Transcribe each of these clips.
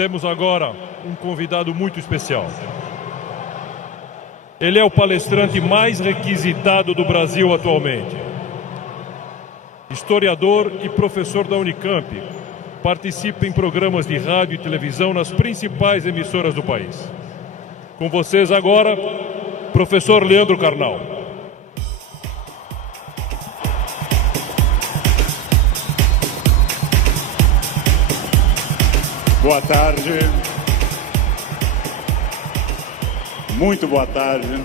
Temos agora um convidado muito especial. Ele é o palestrante mais requisitado do Brasil atualmente. Historiador e professor da Unicamp, participa em programas de rádio e televisão nas principais emissoras do país. Com vocês agora, professor Leandro Carnal. Boa tarde. Muito boa tarde.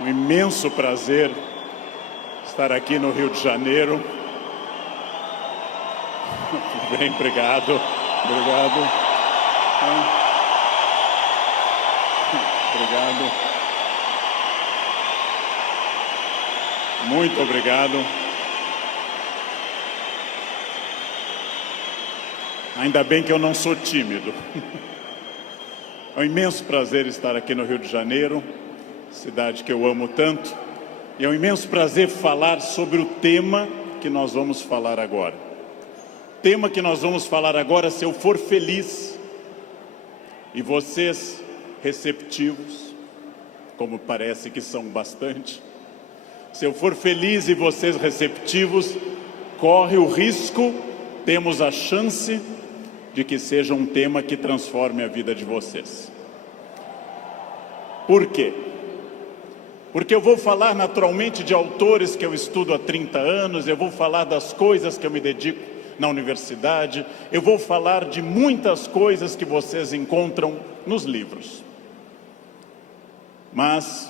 Um imenso prazer estar aqui no Rio de Janeiro. Bem, obrigado. Obrigado. Obrigado. Muito obrigado. Ainda bem que eu não sou tímido. É um imenso prazer estar aqui no Rio de Janeiro, cidade que eu amo tanto. E é um imenso prazer falar sobre o tema que nós vamos falar agora. O tema que nós vamos falar agora, se eu for feliz, e vocês receptivos, como parece que são bastante, se eu for feliz e vocês receptivos, corre o risco, temos a chance de que seja um tema que transforme a vida de vocês. Por quê? Porque eu vou falar naturalmente de autores que eu estudo há 30 anos, eu vou falar das coisas que eu me dedico na universidade, eu vou falar de muitas coisas que vocês encontram nos livros. Mas,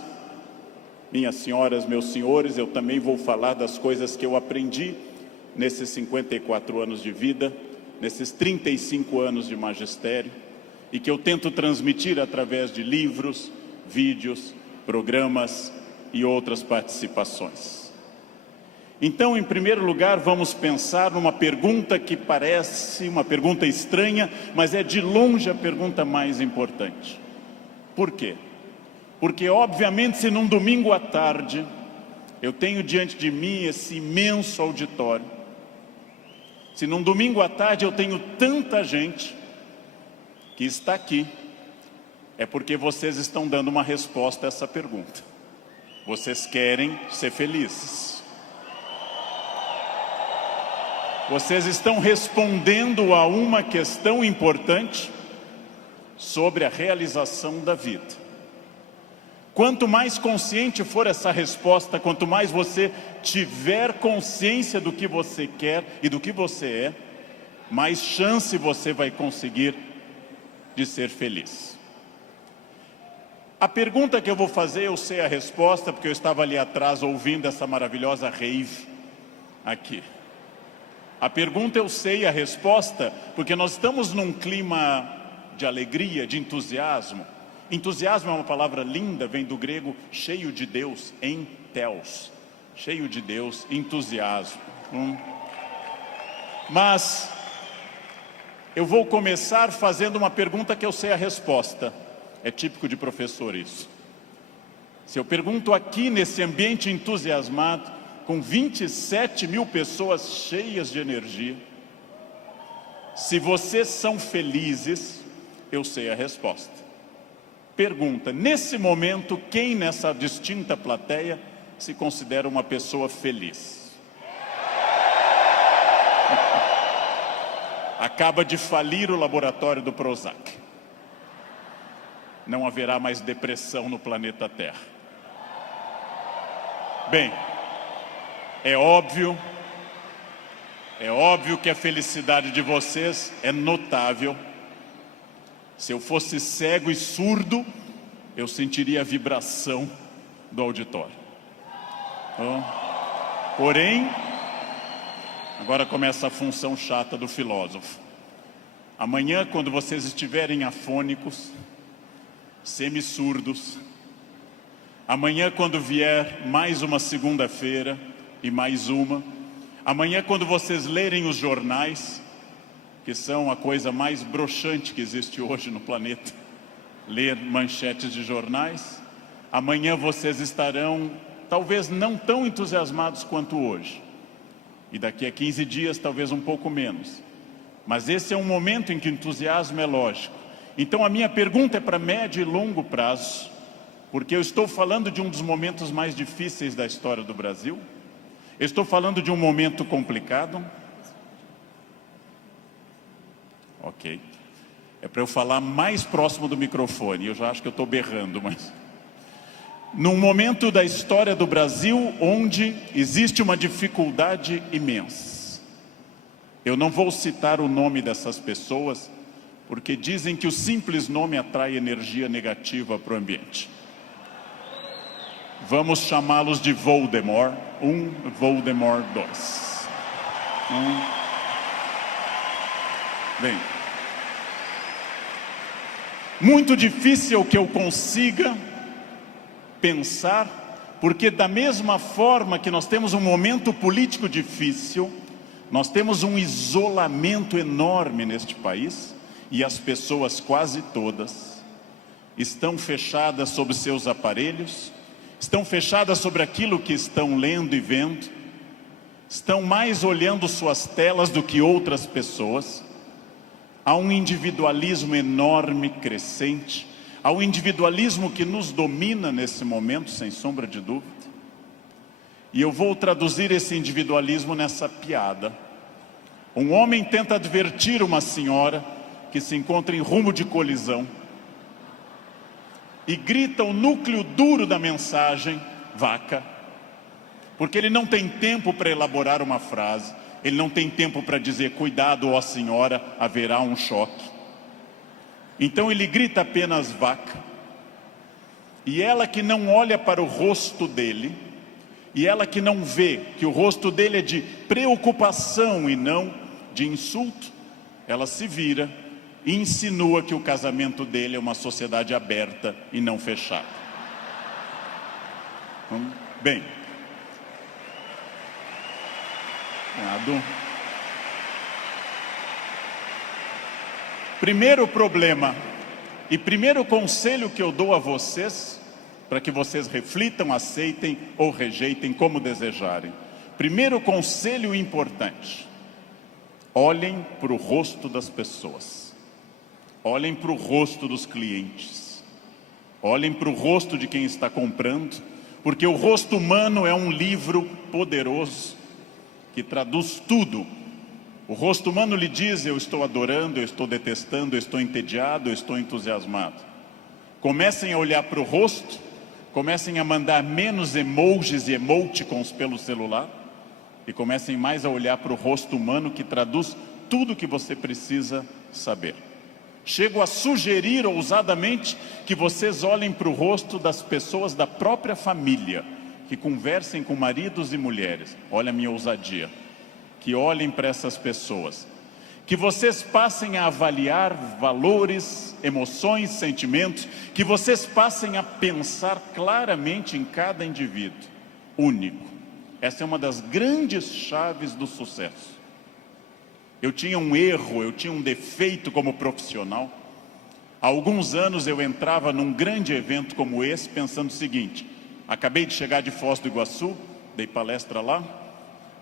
minhas senhoras, meus senhores, eu também vou falar das coisas que eu aprendi nesses 54 anos de vida, nesses 35 anos de magistério, e que eu tento transmitir através de livros, vídeos, programas e outras participações. Então, em primeiro lugar, vamos pensar numa pergunta que parece uma pergunta estranha, mas é de longe a pergunta mais importante. Por quê? Porque, obviamente, se num domingo à tarde eu tenho diante de mim esse imenso auditório, se num domingo à tarde eu tenho tanta gente que está aqui, é porque vocês estão dando uma resposta a essa pergunta. Vocês querem ser felizes. Vocês estão respondendo a uma questão importante sobre a realização da vida. Quanto mais consciente for essa resposta, quanto mais você tiver consciência do que você quer e do que você é, mais chance você vai conseguir de ser feliz. A pergunta que eu vou fazer, eu sei a resposta, porque eu estava ali atrás ouvindo essa maravilhosa rave aqui. A pergunta eu sei a resposta, porque nós estamos num clima de alegria, de entusiasmo. Entusiasmo é uma palavra linda, vem do grego cheio de Deus, entheos. Cheio de Deus, entusiasmo. Mas eu vou começar fazendo uma pergunta que eu sei a resposta. É típico de professor isso. Se eu pergunto aqui nesse ambiente entusiasmado, com 27 mil pessoas cheias de energia, se vocês são felizes, eu sei a resposta. Pergunta, nesse momento, quem nessa distinta plateia se considera uma pessoa feliz? Acaba de falir o laboratório do Prozac. Não haverá mais depressão no planeta Terra. Bem, é óbvio que a felicidade de vocês é notável. Se eu fosse cego e surdo, eu sentiria a vibração do auditório. Porém, agora começa a função chata do filósofo. Amanhã, quando vocês estiverem afônicos, semi-surdos, amanhã, quando vier mais uma segunda-feira e mais uma, amanhã, quando vocês lerem os jornais, que são a coisa mais broxante que existe hoje no planeta, ler manchetes de jornais, amanhã vocês estarão talvez não tão entusiasmados quanto hoje, e daqui a 15 dias talvez um pouco menos, mas esse é um momento em que o entusiasmo é lógico. Então a minha pergunta é para médio e longo prazo, porque eu estou falando de um dos momentos mais difíceis da história do Brasil, eu estou falando de um momento complicado. Ok. É para eu falar mais próximo do microfone, eu já acho que eu estou berrando, mas... Num momento da história do Brasil onde existe uma dificuldade imensa. Eu não vou citar o nome dessas pessoas, porque dizem que o simples nome atrai energia negativa para o ambiente. Vamos chamá-los de Voldemort 1, Voldemort 2. Bem, muito difícil que eu consiga pensar, porque da mesma forma que nós temos um momento político difícil, nós temos um isolamento enorme neste país, e as pessoas quase todas estão fechadas sobre seus aparelhos, estão fechadas sobre aquilo que estão lendo e vendo, estão mais olhando suas telas do que outras pessoas. Há um individualismo enorme, crescente, há um individualismo que nos domina nesse momento, sem sombra de dúvida. E eu vou traduzir esse individualismo nessa piada. Um homem tenta advertir uma senhora que se encontra em rumo de colisão e grita o núcleo duro da mensagem, vaca, porque ele não tem tempo para elaborar uma frase, ele não tem tempo para dizer, cuidado, ó senhora, haverá um choque. Então ele grita apenas vaca, e ela que não olha para o rosto dele, e ela que não vê que o rosto dele é de preocupação e não de insulto, ela se vira e insinua que o casamento dele é uma sociedade aberta e não fechada. Bem, primeiro problema e primeiro conselho que eu dou a vocês, para que vocês reflitam, aceitem ou rejeitem como desejarem. Primeiro conselho importante: olhem para o rosto das pessoas. Olhem para o rosto dos clientes. Olhem para o rosto de quem está comprando, porque o rosto humano é um livro poderoso que traduz tudo. O rosto humano lhe diz, eu estou adorando, eu estou detestando, eu estou entediado, eu estou entusiasmado. Comecem a olhar para o rosto, comecem a mandar menos emojis e emoticons pelo celular e comecem mais a olhar para o rosto humano que traduz tudo o que você precisa saber. Chego a sugerir ousadamente que vocês olhem para o rosto das pessoas da própria família, que conversem com maridos e mulheres. Olha a minha ousadia. Que olhem para essas pessoas. Que vocês passem a avaliar valores, emoções, sentimentos. Que vocês passem a pensar claramente em cada indivíduo único. Essa é uma das grandes chaves do sucesso. Eu tinha um erro, eu tinha um defeito como profissional. Há alguns anos eu entrava num grande evento como esse pensando o seguinte: acabei de chegar de Foz do Iguaçu, dei palestra lá,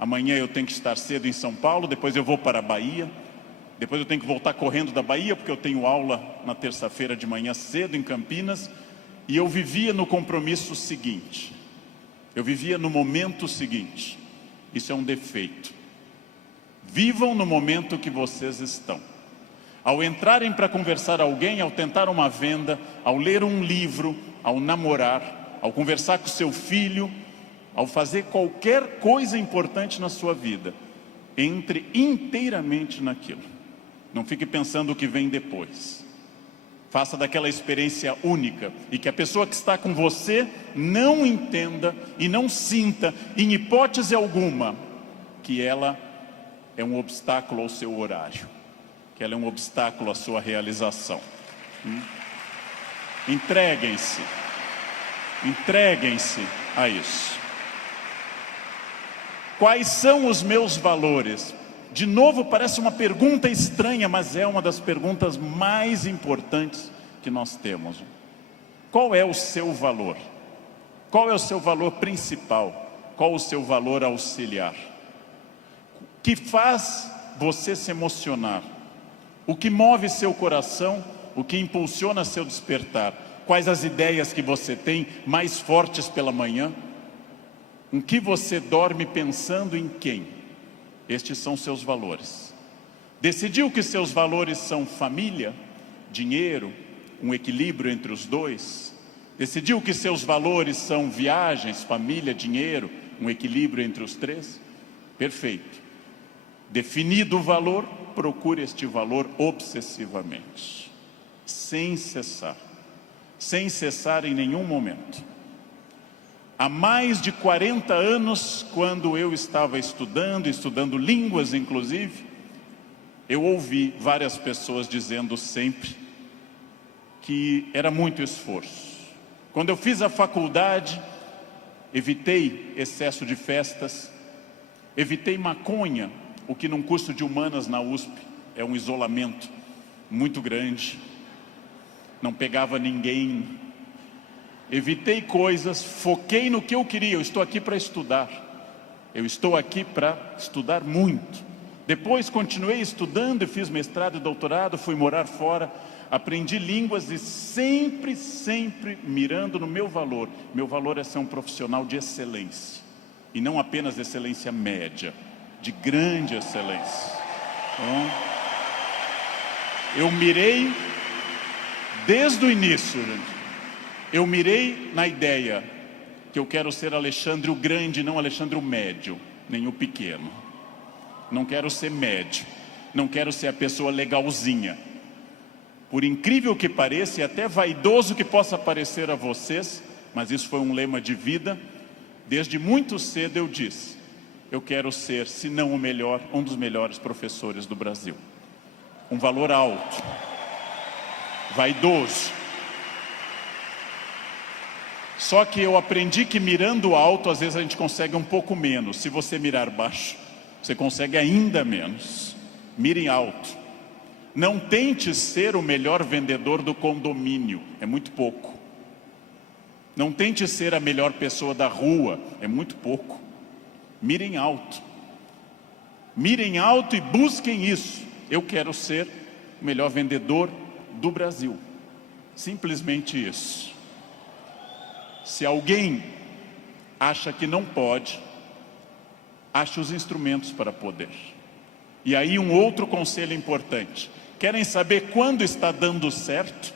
amanhã eu tenho que estar cedo em São Paulo, depois eu vou para a Bahia, depois eu tenho que voltar correndo da Bahia porque eu tenho aula na terça-feira de manhã cedo em Campinas, e eu vivia no compromisso seguinte, eu vivia no momento seguinte. Isso é um defeito. Vivam no momento que vocês estão. Ao entrarem para conversar com alguém, ao tentar uma venda, ao ler um livro, ao namorar, ao conversar com seu filho, ao fazer qualquer coisa importante na sua vida, entre inteiramente naquilo. Não fique pensando o que vem depois. Faça daquela experiência única e que a pessoa que está com você não entenda e não sinta, em hipótese alguma, que ela é um obstáculo ao seu horário, que ela é um obstáculo à sua realização. Entreguem-se a isso. Quais são os meus valores? De novo, parece uma pergunta estranha, mas é uma das perguntas mais importantes que nós temos. Qual é o seu valor? Qual é o seu valor principal? Qual o seu valor auxiliar? Que faz você se emocionar O que move seu coração, o que impulsiona seu despertar? Quais as ideias que você tem mais fortes pela manhã? Em que você dorme pensando em quem? Estes são seus valores. Decidiu que seus valores são família, dinheiro, um equilíbrio entre os dois? Decidiu que seus valores são viagens, família, dinheiro, um equilíbrio entre os três? Perfeito. Definido o valor, procure este valor obsessivamente, sem cessar em nenhum momento. Há mais de 40 anos, quando eu estava estudando línguas inclusive, eu ouvi várias pessoas dizendo sempre que era muito esforço. Quando eu fiz a faculdade, evitei excesso de festas, evitei maconha, o que num curso de humanas na USP é um isolamento muito grande. Não pegava ninguém, evitei coisas, foquei no que eu queria. Eu estou aqui para estudar, eu estou aqui para estudar muito. Depois continuei estudando e fiz mestrado e doutorado, fui morar fora, aprendi línguas e sempre mirando no meu valor. Meu valor é ser um profissional de excelência, e não apenas excelência média, de grande excelência. Então, eu mirei desde o início, gente. Eu mirei na ideia que eu quero ser Alexandre o Grande, não Alexandre o Médio, nem o Pequeno. Não quero ser médio, não quero ser a pessoa legalzinha. Por incrível que pareça, e até vaidoso que possa parecer a vocês, mas isso foi um lema de vida. Desde muito cedo eu disse: eu quero ser, se não o melhor, um dos melhores professores do Brasil. Um valor alto, vaidoso. Só que eu aprendi que mirando alto, às vezes a gente consegue um pouco menos. Se você mirar baixo, você consegue ainda menos. Mire alto. Não tente ser o melhor vendedor do condomínio, é muito pouco. Não tente ser a melhor pessoa da rua, é muito pouco. Mirem alto. Mirem alto e busquem isso. Eu quero ser o melhor vendedor do Brasil. Simplesmente isso. Se alguém acha que não pode, ache os instrumentos para poder. E aí um outro conselho importante. Querem saber quando está dando certo?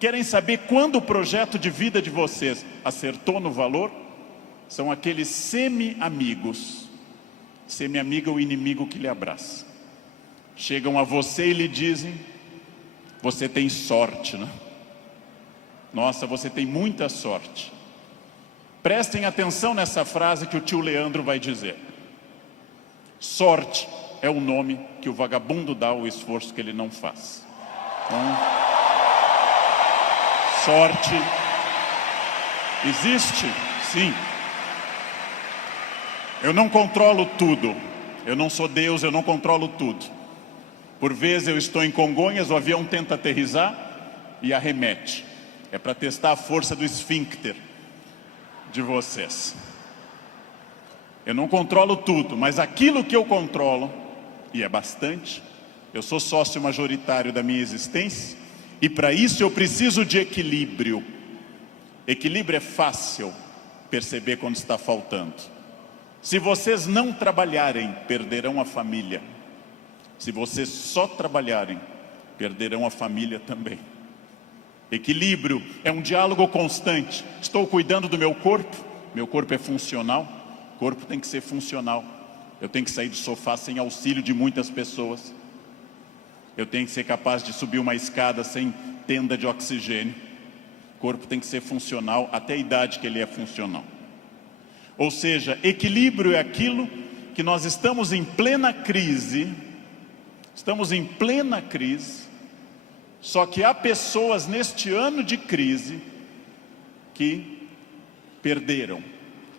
Querem saber quando o projeto de vida de vocês acertou no valor? São aqueles semi-amigos. Semi-amigo é o inimigo que lhe abraça. Chegam a você e lhe dizem: você tem sorte, né? Nossa, você tem muita sorte. Prestem atenção nessa frase que o tio Leandro vai dizer. Sorte é o nome que o vagabundo dá ao esforço que ele não faz. Então, sorte existe, sim. Eu não controlo tudo. Eu não sou Deus, eu não controlo tudo. Por vezes eu estou em Congonhas, o avião tenta aterrissar e arremete. É para testar a força do esfíncter de vocês. Eu não controlo tudo, mas aquilo que eu controlo, e é bastante, eu sou sócio majoritário da minha existência, e para isso eu preciso de equilíbrio. Equilíbrio é fácil perceber quando está faltando. Se vocês não trabalharem, perderão a família. Se vocês só trabalharem, perderão a família também. Equilíbrio é um diálogo constante. Estou cuidando do meu corpo é funcional, o corpo tem que ser funcional. Eu tenho que sair do sofá sem auxílio de muitas pessoas. Eu tenho que ser capaz de subir uma escada sem tenda de oxigênio. O corpo tem que ser funcional até a idade que ele é funcional. Ou seja, equilíbrio é aquilo que nós estamos em plena crise. Estamos em plena crise. Só que há pessoas neste ano de crise que perderam.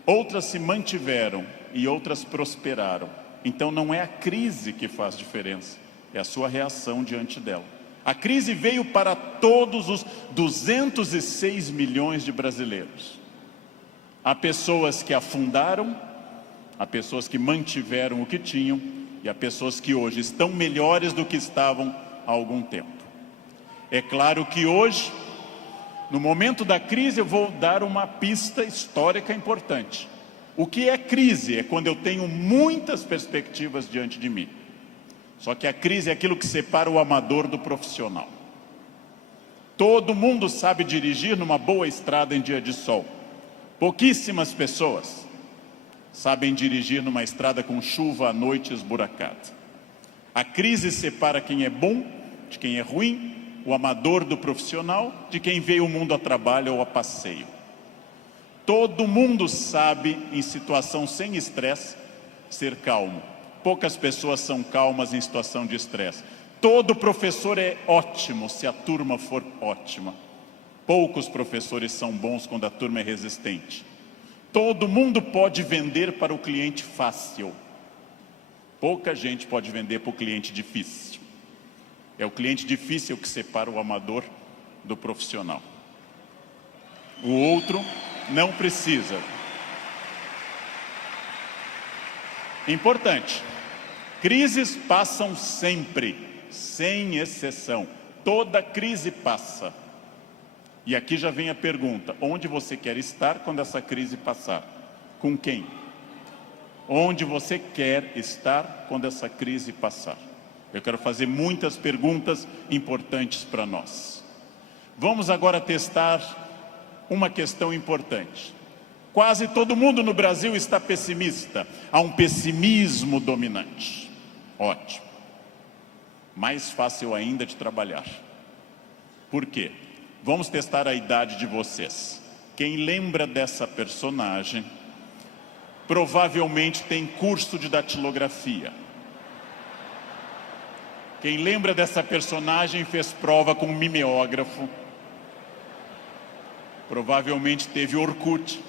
Outras se mantiveram e outras prosperaram. Então não é a crise que faz diferença, é a sua reação diante dela. A crise veio para todos os 206 milhões de brasileiros. Há pessoas que afundaram, há pessoas que mantiveram o que tinham, e há pessoas que hoje estão melhores do que estavam há algum tempo. É claro que hoje, no momento da crise, eu vou dar uma pista histórica importante. O que é crise? É quando eu tenho muitas perspectivas diante de mim. Só que a crise é aquilo que separa o amador do profissional. Todo mundo sabe dirigir numa boa estrada em dia de sol. Pouquíssimas pessoas sabem dirigir numa estrada com chuva à noite esburacada. A crise separa quem é bom de quem é ruim, o amador do profissional, de quem veio o mundo a trabalho ou a passeio. Todo mundo sabe, em situação sem estresse, ser calmo. Poucas pessoas são calmas em situação de estresse. Todo professor é ótimo se a turma for ótima. Poucos professores são bons quando a turma é resistente. Todo mundo pode vender para o cliente fácil. Pouca gente pode vender para o cliente difícil. É o cliente difícil que separa o amador do profissional. O outro não precisa. Importante. Crises passam sempre, sem exceção. Toda crise passa. E aqui já vem a pergunta: onde você quer estar quando essa crise passar? Com quem? Onde você quer estar quando essa crise passar? Eu quero fazer muitas perguntas importantes para nós. Vamos agora testar uma questão importante. Quase todo mundo no Brasil está pessimista. Há um pessimismo dominante. Ótimo. Mais fácil ainda de trabalhar. Por quê? Vamos testar a idade de vocês. Quem lembra dessa personagem provavelmente tem curso de datilografia. Quem lembra dessa personagem fez prova com um mimeógrafo. Provavelmente teve Orkut.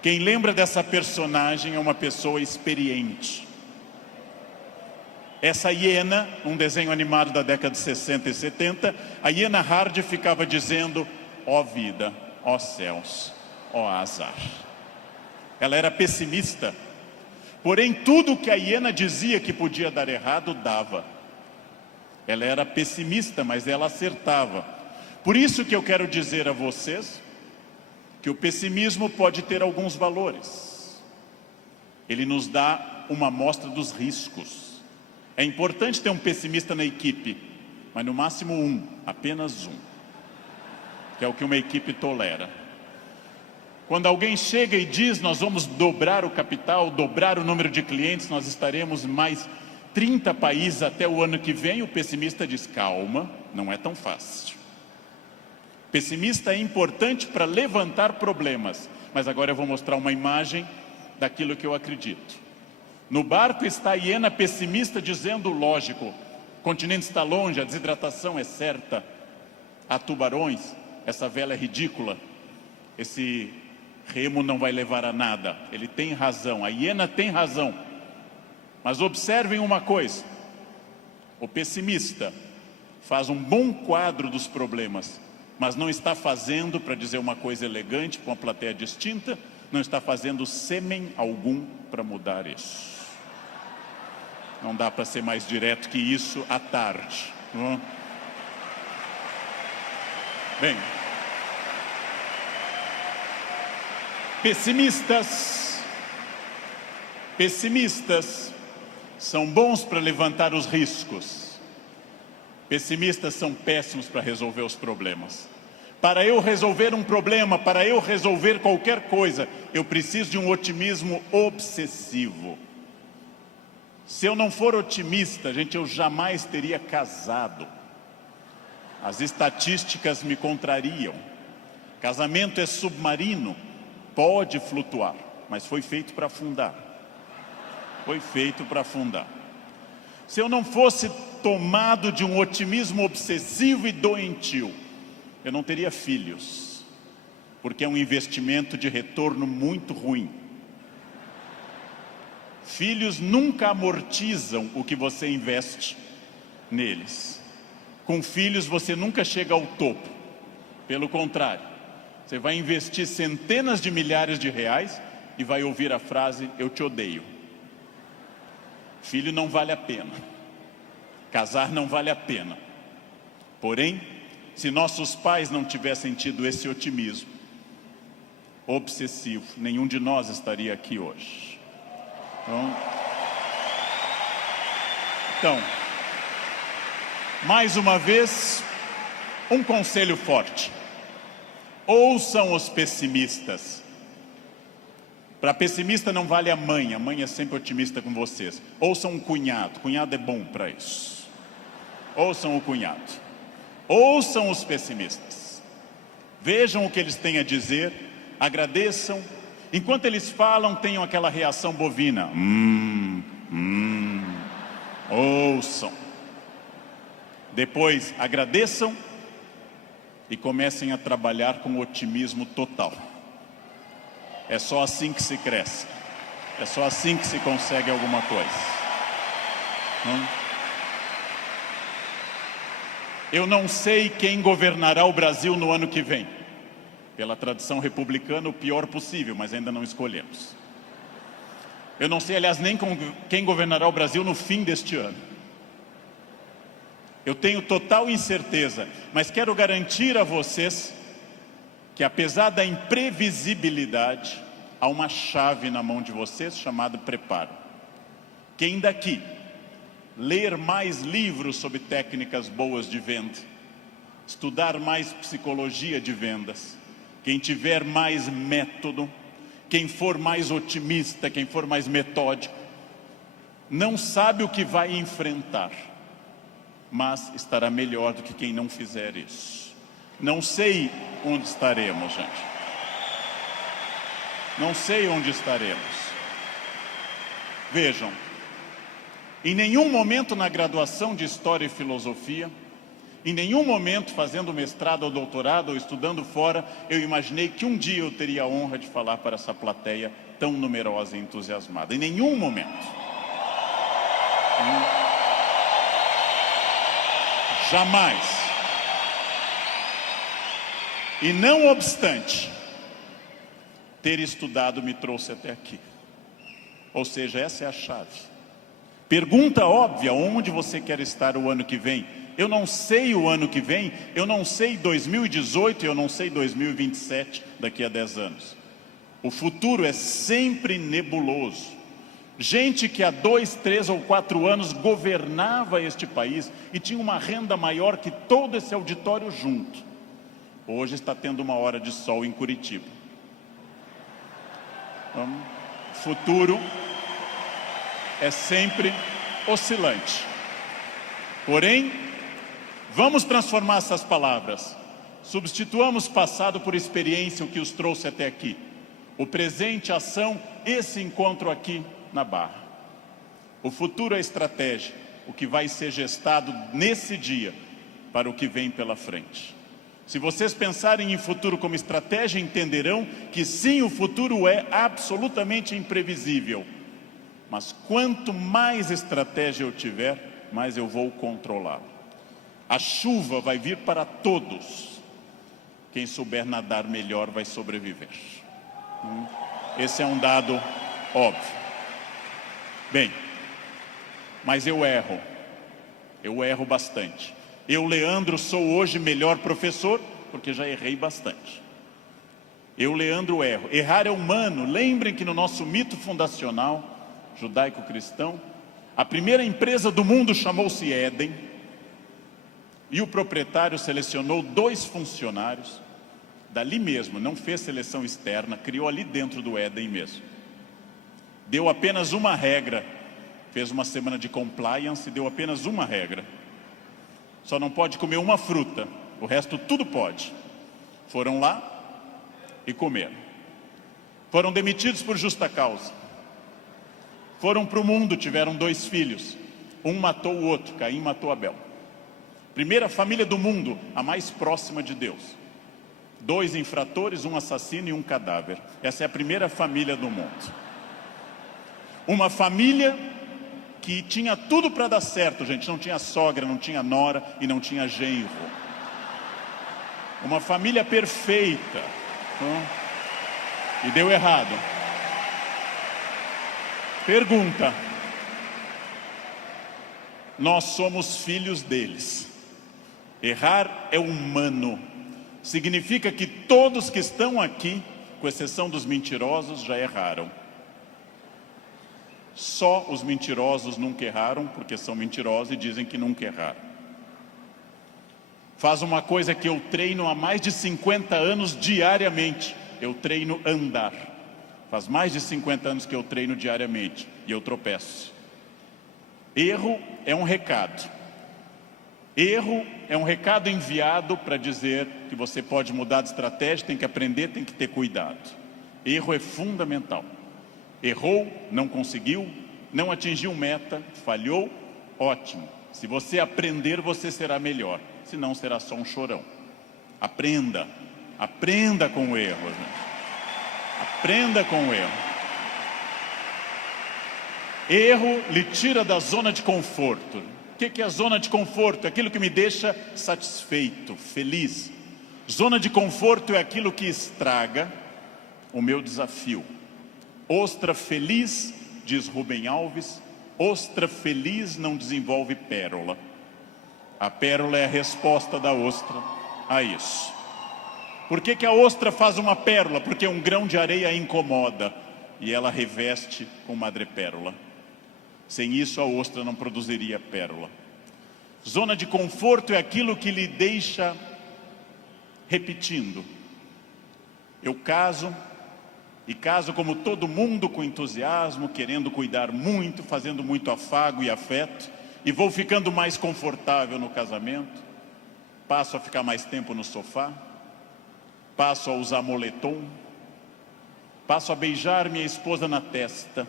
Quem lembra dessa personagem é uma pessoa experiente. Essa hiena, um desenho animado da década de 60 e 70, a hiena Hard ficava dizendo: ó vida, ó céus, ó azar. Ela era pessimista. Porém, tudo que a hiena dizia que podia dar errado, dava. Ela era pessimista, mas ela acertava. Por isso que eu quero dizer a vocês que o pessimismo pode ter alguns valores. Ele nos dá uma amostra dos riscos. É importante ter um pessimista na equipe, mas no máximo um, apenas um, que é o que uma equipe tolera. Quando alguém chega e diz: nós vamos dobrar o capital, dobrar o número de clientes, nós estaremos em mais 30 países até o ano que vem, o pessimista diz: calma, não é tão fácil. Pessimista é importante para levantar problemas, mas agora eu vou mostrar uma imagem daquilo que eu acredito. No barco está a hiena pessimista dizendo: lógico, o continente está longe, a desidratação é certa, há tubarões, essa vela é ridícula, esse remo não vai levar a nada. Ele tem razão, a hiena tem razão. Mas observem uma coisa: o pessimista faz um bom quadro dos problemas, mas não está fazendo, para dizer uma coisa elegante para uma plateia distinta, não está fazendo sêmen algum para mudar isso. Não dá para ser mais direto que isso à tarde, não é? Bem, pessimistas são bons para levantar os riscos. Pessimistas são péssimos para resolver os problemas. Para eu resolver um problema, para eu resolver qualquer coisa, eu preciso de um otimismo obsessivo. Se eu não for otimista, gente, eu jamais teria casado. As estatísticas me contrariam. Casamento é submarino, pode flutuar, mas foi feito para afundar. Foi feito para afundar. Se eu não fosse tomado de um otimismo obsessivo e doentio, eu não teria filhos, porque é um investimento de retorno muito ruim. Filhos nunca amortizam o que você investe neles. Com filhos você nunca chega ao topo. Pelo contrário, você vai investir centenas de milhares de reais e vai ouvir a frase: eu te odeio. Filho não vale a pena. Casar não vale a pena. Porém, se nossos pais não tivessem tido esse otimismo obsessivo, nenhum de nós estaria aqui hoje. Então, mais uma vez, um conselho forte. Ouçam os pessimistas. Para pessimista não vale a mãe é sempre otimista com vocês. Ouçam um cunhado é bom para isso. Ouçam o cunhado. Ouçam os pessimistas. Vejam o que eles têm a dizer, agradeçam. Enquanto eles falam, tenham aquela reação bovina. Ouçam. Depois agradeçam e comecem a trabalhar com otimismo total. É só assim que se cresce. É só assim que se consegue alguma coisa. Eu não sei quem governará o Brasil no ano que vem. Pela tradição republicana, o pior possível, mas ainda não escolhemos. Eu não sei, aliás, nem quem governará o Brasil no fim deste ano. Eu tenho total incerteza, mas quero garantir a vocês que, apesar da imprevisibilidade, há uma chave na mão de vocês chamada preparo. Quem daqui ler mais livros sobre técnicas boas de venda, estudar mais psicologia de vendas, quem tiver mais método, quem for mais otimista, quem for mais metódico, não sabe o que vai enfrentar, mas estará melhor do que quem não fizer isso. Não sei onde estaremos, gente. Não sei onde estaremos. Vejam, em nenhum momento na graduação de História e Filosofia, em nenhum momento fazendo mestrado ou doutorado ou estudando fora, eu imaginei que um dia eu teria a honra de falar para essa plateia tão numerosa e entusiasmada. Em nenhum momento. Jamais. E não obstante, ter estudado me trouxe até aqui. Ou seja, essa é a chave. Pergunta óbvia, onde você quer estar o ano que vem? Eu não sei o ano que vem, eu não sei 2018, eu não sei 2027, daqui a 10 anos. O futuro é sempre nebuloso. Gente que há 2, 3 ou 4 anos governava este país e tinha uma renda maior que todo esse auditório junto. Hoje está tendo uma hora de sol em Curitiba. Então, futuro é sempre oscilante. Porém, vamos transformar essas palavras. Substituamos passado por experiência, o que os trouxe até aqui. O presente, ação, esse encontro aqui na Barra. O futuro é estratégia, o que vai ser gestado nesse dia para o que vem pela frente. Se vocês pensarem em futuro como estratégia, entenderão que sim, o futuro é absolutamente imprevisível. Mas quanto mais estratégia eu tiver, mais eu vou controlá-lo. A chuva vai vir para todos. Quem souber nadar melhor vai sobreviver. Esse é um dado óbvio. Bem, mas eu erro bastante. Eu, Leandro, sou hoje melhor professor, porque já errei bastante. Eu, Leandro, erro. Errar é humano. Lembrem que no nosso mito fundacional judaico-cristão, a primeira empresa do mundo chamou-se Éden, e o proprietário selecionou 2 funcionários, dali mesmo, não fez seleção externa, criou ali dentro do Éden mesmo. Deu apenas uma regra, fez uma semana de compliance e deu apenas uma regra. Só não pode comer uma fruta, o resto tudo pode. Foram lá e comeram. Foram demitidos por justa causa. Foram para o mundo, tiveram 2 filhos. Um matou o outro, Caim matou Abel. Primeira família do mundo, a mais próxima de Deus. 2 infratores, um assassino e um cadáver. Essa é a primeira família do mundo. Uma família que tinha tudo para dar certo, gente. Não tinha sogra, não tinha nora e não tinha genro. Uma família perfeita. E deu errado. Nós somos filhos deles. Errar é humano. Significa que todos que estão aqui, com exceção dos mentirosos, já erraram. Só os mentirosos nunca erraram, porque são mentirosos e dizem que nunca erraram. Faz uma coisa que eu treino há mais de 50 anos diariamente. Eu treino andar. Faz mais de 50 anos que eu treino diariamente e eu tropeço. Erro é um recado. Erro é um recado enviado para dizer que você pode mudar de estratégia, tem que aprender, tem que ter cuidado. Erro é fundamental. Errou, não conseguiu, não atingiu meta, falhou, ótimo. Se você aprender, você será melhor. Senão será só um chorão. Aprenda. Aprenda com o erro, gente. Aprenda com o erro. Erro lhe tira da zona de conforto. O que é a zona de conforto? É aquilo que me deixa satisfeito, feliz. Zona de conforto é aquilo que estraga o meu desafio. Ostra feliz, diz Rubem Alves, ostra feliz não desenvolve pérola. A pérola é a resposta da ostra a isso. Por que a ostra faz uma pérola? Porque um grão de areia a incomoda e ela reveste com madrepérola. Sem isso a ostra não produziria pérola. Zona de conforto é aquilo que lhe deixa repetindo. Eu caso, e caso como todo mundo com entusiasmo, querendo cuidar muito, fazendo muito afago e afeto, e vou ficando mais confortável no casamento, passo a ficar mais tempo no sofá, passo a usar moletom, passo a beijar minha esposa na testa,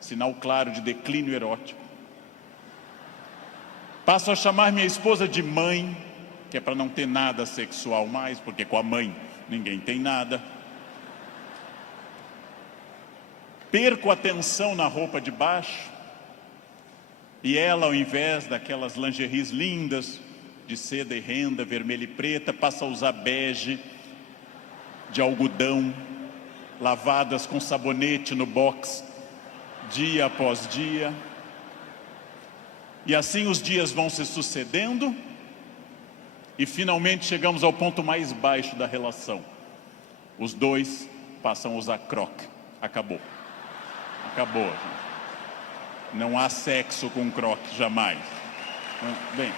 sinal claro de declínio erótico. Passo a chamar minha esposa de mãe, que é para não ter nada sexual mais, porque com a mãe ninguém tem nada. Perco a atenção na roupa de baixo, e ela, ao invés daquelas lingeries lindas, de seda e renda, vermelha e preta, passa a usar bege, de algodão, lavadas com sabonete no box, dia após dia. E assim os dias vão se sucedendo, e finalmente chegamos ao ponto mais baixo da relação. Os dois passam a usar croque. Acabou. Acabou, gente. Não há sexo com croque, jamais. Bem,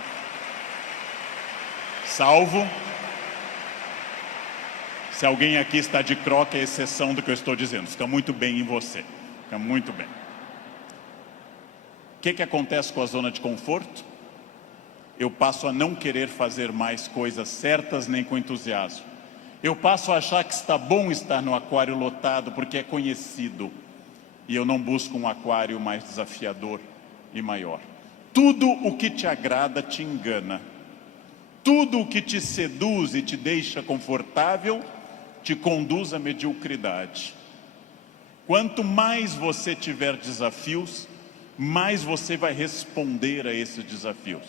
salvo se alguém aqui está de croque, é exceção do que eu estou dizendo. Fica muito bem em você. Fica muito bem. O que acontece com a zona de conforto? Eu passo a não querer fazer mais coisas certas nem com entusiasmo. Eu passo a achar que está bom estar no aquário lotado porque é conhecido. E eu não busco um aquário mais desafiador e maior. Tudo o que te agrada te engana. Tudo o que te seduz e te deixa confortável te conduz à mediocridade. Quanto mais você tiver desafios, mais você vai responder a esses desafios.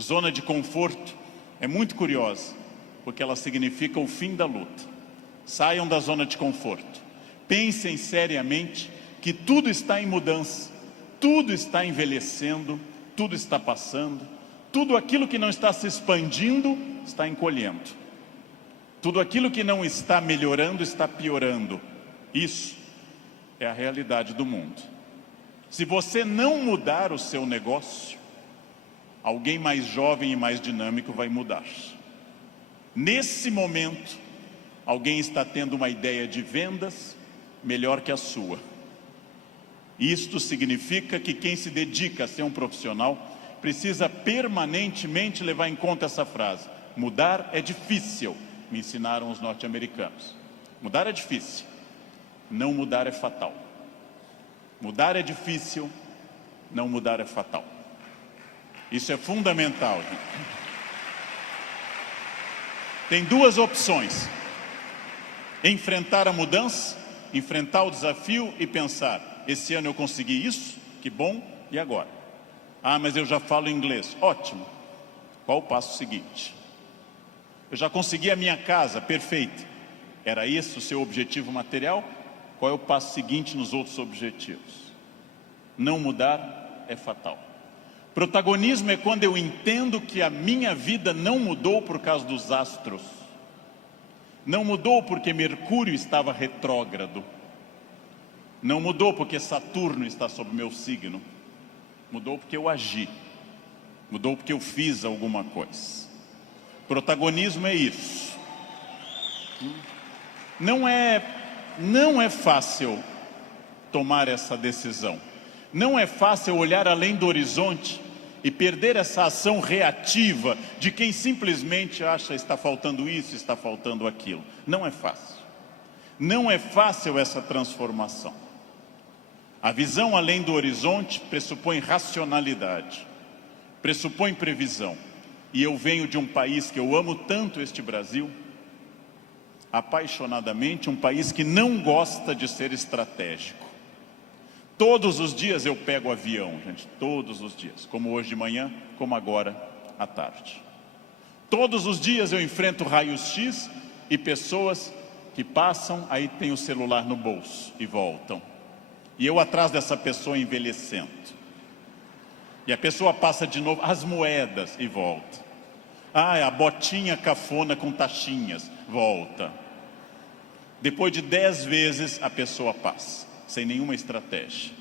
Zona de conforto é muito curiosa, porque ela significa o fim da luta. Saiam da zona de conforto. Pensem seriamente que tudo está em mudança, tudo está envelhecendo, tudo está passando, tudo aquilo que não está se expandindo está encolhendo. Tudo aquilo que não está melhorando está piorando. Isso é a realidade do mundo. Se você não mudar o seu negócio, alguém mais jovem e mais dinâmico vai mudar. Nesse momento, alguém está tendo uma ideia de vendas melhor que a sua. Isto significa que quem se dedica a ser um profissional precisa permanentemente levar em conta essa frase: mudar é difícil, me ensinaram os norte-americanos. Mudar é difícil, não mudar é fatal. Mudar é difícil, não mudar é fatal. Isso é fundamental, gente. Tem duas opções: enfrentar a mudança, enfrentar o desafio e pensar: esse ano eu consegui isso, que bom, e agora? Ah, mas eu já falo inglês. Ótimo. Qual o passo seguinte? Eu já consegui a minha casa, perfeito. Era esse o seu objetivo material? Qual é o passo seguinte nos outros objetivos? Não mudar é fatal. Protagonismo é quando eu entendo que a minha vida não mudou por causa dos astros. Não mudou porque Mercúrio estava retrógrado. Não mudou porque Saturno está sob meu signo. Mudou porque eu agi. Mudou porque eu fiz alguma coisa. Protagonismo é isso. Não é fácil tomar essa decisão. Não é fácil olhar além do horizonte e perder essa ação reativa de quem simplesmente acha está faltando isso, está faltando aquilo. Não é fácil. Não é fácil essa transformação. A visão além do horizonte pressupõe racionalidade, pressupõe previsão. E eu venho de um país que eu amo tanto, este Brasil, apaixonadamente, um país que não gosta de ser estratégico. Todos os dias eu pego avião, gente, todos os dias, como hoje de manhã, como agora à tarde. Todos os dias eu enfrento raios-x e pessoas que passam, aí tem o celular no bolso e voltam. E eu atrás dessa pessoa envelhecendo. E a pessoa passa de novo, as moedas e volta. A botinha cafona com taxinhas, volta. Depois de 10 vezes a pessoa passa, sem nenhuma estratégia.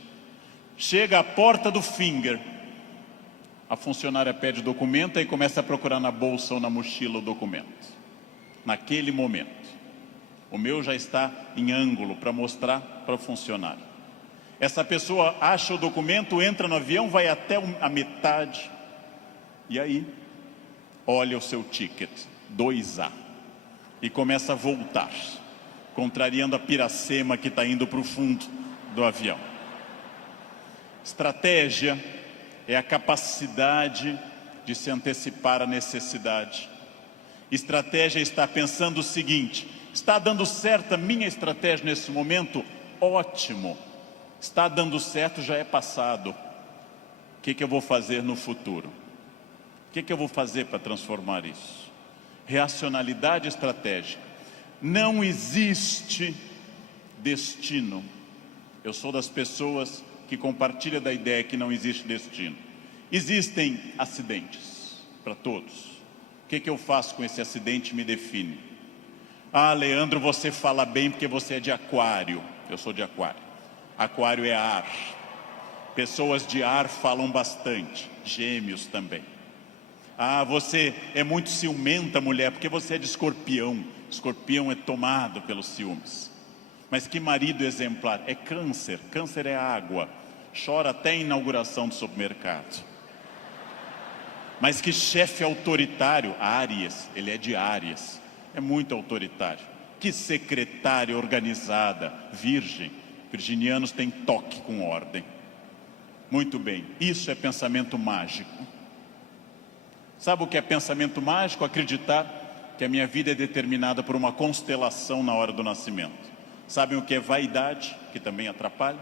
Chega à porta do Finger, a funcionária pede o documento e começa a procurar na bolsa ou na mochila o documento. Naquele momento, o meu já está em ângulo para mostrar para o funcionário. Essa pessoa acha o documento, entra no avião, vai até a metade e aí olha o seu ticket, 2A, e começa a voltar, contrariando a piracema que está indo para o fundo do avião. Estratégia é a capacidade de se antecipar à necessidade. Estratégia é estar pensando o seguinte: está dando certo a minha estratégia nesse momento? Ótimo. Está dando certo, já é passado. O que eu vou fazer no futuro? O que eu vou fazer para transformar isso? Racionalidade estratégica. Não existe destino. Eu sou das pessoas que compartilha da ideia que não existe destino. Existem acidentes para todos. O que eu faço com esse acidente me define. Leandro, você fala bem porque você é de aquário. Eu sou de aquário. Aquário é ar. Pessoas de ar falam bastante. Gêmeos também. Você é muito ciumenta, mulher, porque você é de escorpião. Escorpião é tomado pelos ciúmes. Mas que marido exemplar? É câncer. Câncer é água. Chora até a inauguração do supermercado. Mas que chefe autoritário? Áries. Ele é de Áries. É muito autoritário. Que secretária organizada? Virgem. Virginianos têm toque com ordem. Muito bem. Isso é pensamento mágico. Sabe o que é pensamento mágico? Acreditar que a minha vida é determinada por uma constelação na hora do nascimento. Sabem o que é vaidade, que também atrapalha?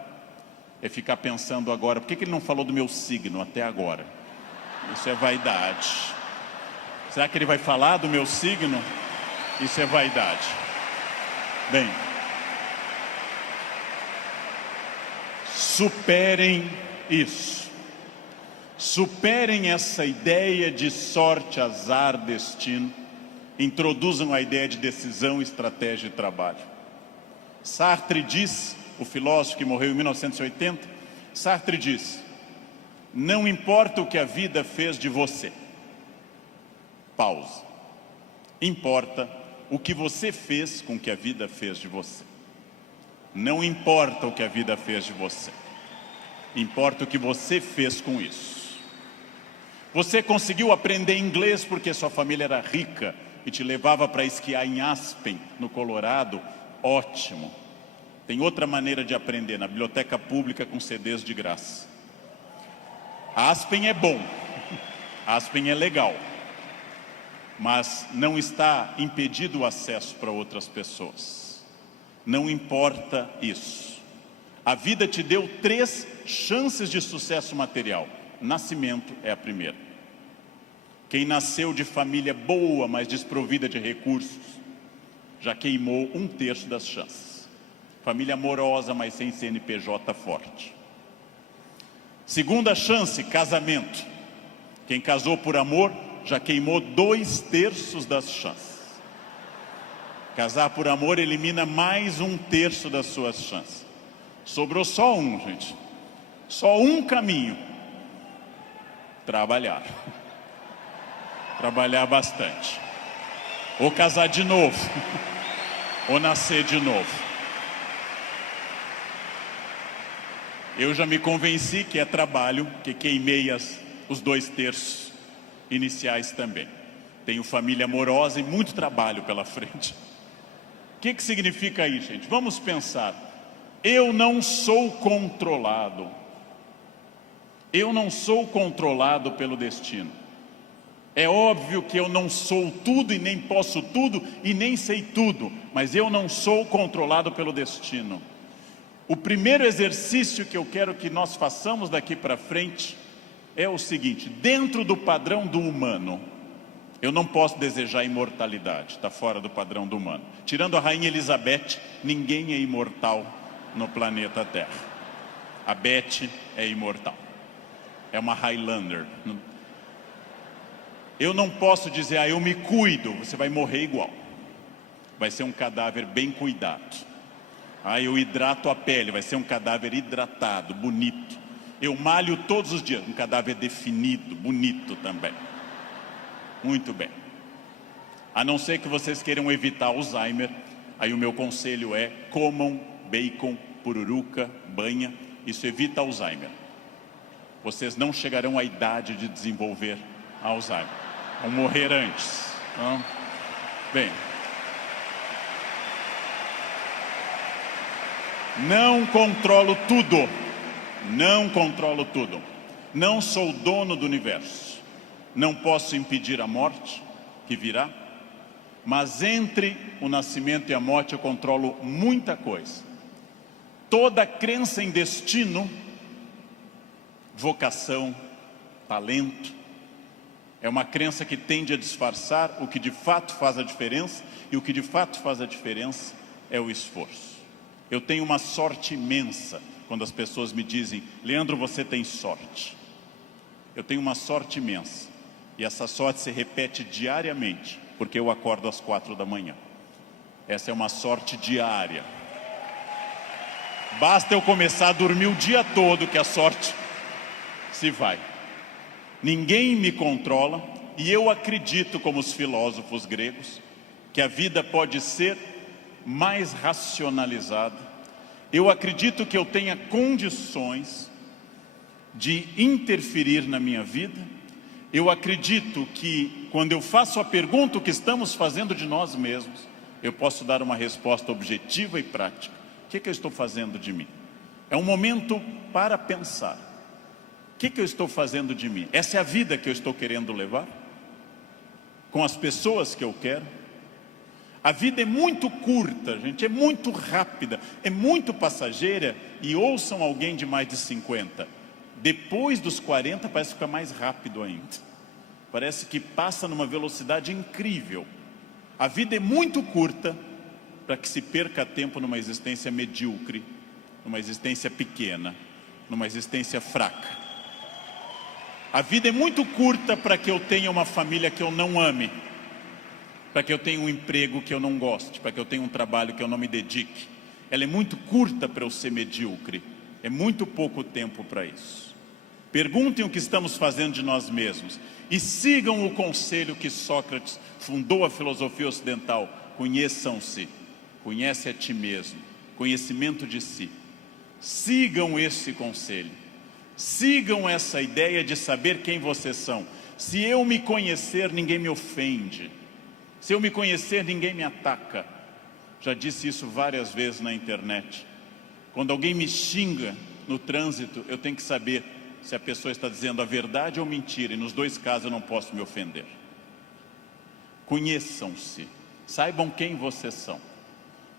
É ficar pensando agora, por que ele não falou do meu signo até agora? Isso é vaidade. Será que ele vai falar do meu signo? Isso é vaidade. Bem, superem isso. Superem essa ideia de sorte, azar, destino. Introduzam a ideia de decisão, estratégia e trabalho. Sartre diz, o filósofo que morreu em 1980, Sartre diz: não importa o que a vida fez de você. Pausa. Importa o que você fez com que a vida fez de você. Não importa o que a vida fez de você. Importa o que você fez com isso. Você conseguiu aprender inglês porque sua família era rica e te levava para esquiar em Aspen, no Colorado? Ótimo. Tem outra maneira de aprender, na biblioteca pública com CDs de graça. Aspen é bom, Aspen é legal, mas não está impedido o acesso para outras pessoas. Não importa isso. A vida te deu 3 chances de sucesso material. Nascimento é a primeira. Quem nasceu de família boa, mas desprovida de recursos, já queimou 1/3 das chances. Família amorosa, mas sem CNPJ forte. Segunda chance, casamento. Quem casou por amor já queimou 2/3 das chances. Casar por amor elimina mais 1/3 das suas chances. Sobrou só um, gente. Só um caminho. Trabalhar. Trabalhar bastante. Ou casar de novo. Ou nascer de novo. Eu já me convenci que é trabalho, que queimei os 2/3 iniciais também. Tenho família amorosa e muito trabalho pela frente. O que significa isso, gente? Vamos pensar. Eu não sou controlado. Eu não sou controlado pelo destino. É óbvio que eu não sou tudo e nem posso tudo e nem sei tudo, mas eu não sou controlado pelo destino. O primeiro exercício que eu quero que nós façamos daqui para frente é o seguinte: dentro do padrão do humano, eu não posso desejar imortalidade, está fora do padrão do humano. Tirando a rainha Elizabeth, ninguém é imortal no planeta Terra. A Beth é imortal, é uma Highlander. Eu não posso dizer, eu me cuido, você vai morrer igual. Vai ser um cadáver bem cuidado. Eu hidrato a pele, vai ser um cadáver hidratado, bonito. Eu malho todos os dias, um cadáver definido, bonito também. Muito bem. A não ser que vocês queiram evitar Alzheimer, aí o meu conselho é: comam bacon, pururuca, banha. Isso evita Alzheimer. Vocês não chegarão à idade de desenvolver Alzheimer. Vão morrer antes. Bem. Não controlo tudo. Não controlo tudo. Não sou dono do universo. Não posso impedir a morte que virá. Mas entre o nascimento e a morte eu controlo muita coisa. Toda crença em destino, vocação, talento, é uma crença que tende a disfarçar o que de fato faz a diferença. E o que de fato faz a diferença é o esforço. Eu tenho uma sorte imensa quando as pessoas me dizem: Leandro, você tem sorte. Eu tenho uma sorte imensa. E essa sorte se repete diariamente, porque eu acordo às 4 da manhã. Essa é uma sorte diária. Basta eu começar a dormir o dia todo que a sorte se vai. Ninguém me controla, e eu acredito, como os filósofos gregos, que a vida pode ser mais racionalizada. Eu acredito que eu tenha condições de interferir na minha vida. Eu acredito que quando eu faço a pergunta o que estamos fazendo de nós mesmos, eu posso dar uma resposta objetiva e prática. O que eu estou fazendo de mim? É um momento para pensar. O que eu estou fazendo de mim? Essa é a vida que eu estou querendo levar? Com as pessoas que eu quero? A vida é muito curta, gente, é muito rápida, é muito passageira. E ouçam alguém de mais de 50. Depois dos 40 parece ficar mais rápido ainda. Parece que passa numa velocidade incrível. A vida é muito curta para que se perca tempo numa existência medíocre, numa existência pequena, numa existência fraca. A vida é muito curta para que eu tenha uma família que eu não ame, para que eu tenha um emprego que eu não goste, para que eu tenha um trabalho que eu não me dedique. Ela é muito curta para eu ser medíocre. É muito pouco tempo para isso. Perguntem o que estamos fazendo de nós mesmos e sigam o conselho que Sócrates fundou a filosofia ocidental: conheçam-se, conhece a ti mesmo, conhecimento de si. Sigam esse conselho, sigam essa ideia de saber quem vocês são. Se eu me conhecer, ninguém me ofende. Se eu me conhecer, ninguém me ataca. Já disse isso várias vezes na internet. Quando alguém me xinga no trânsito, eu tenho que saber se a pessoa está dizendo a verdade ou mentira. E nos dois casos eu não posso me ofender. Conheçam-se. Saibam quem vocês são.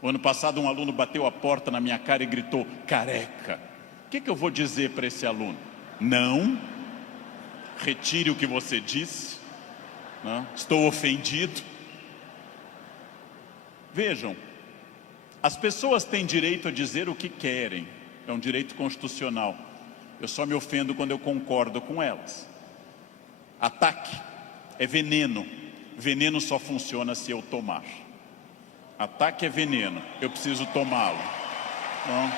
O ano passado um aluno bateu a porta na minha cara e gritou: careca. O que eu vou dizer para esse aluno? Não. Retire o que você disse. Não. Estou ofendido. Vejam, as pessoas têm direito a dizer o que querem. É um direito constitucional. Eu só me ofendo quando eu concordo com elas. Ataque é veneno. Veneno só funciona se eu tomar. Ataque é veneno, eu preciso tomá-lo. Então,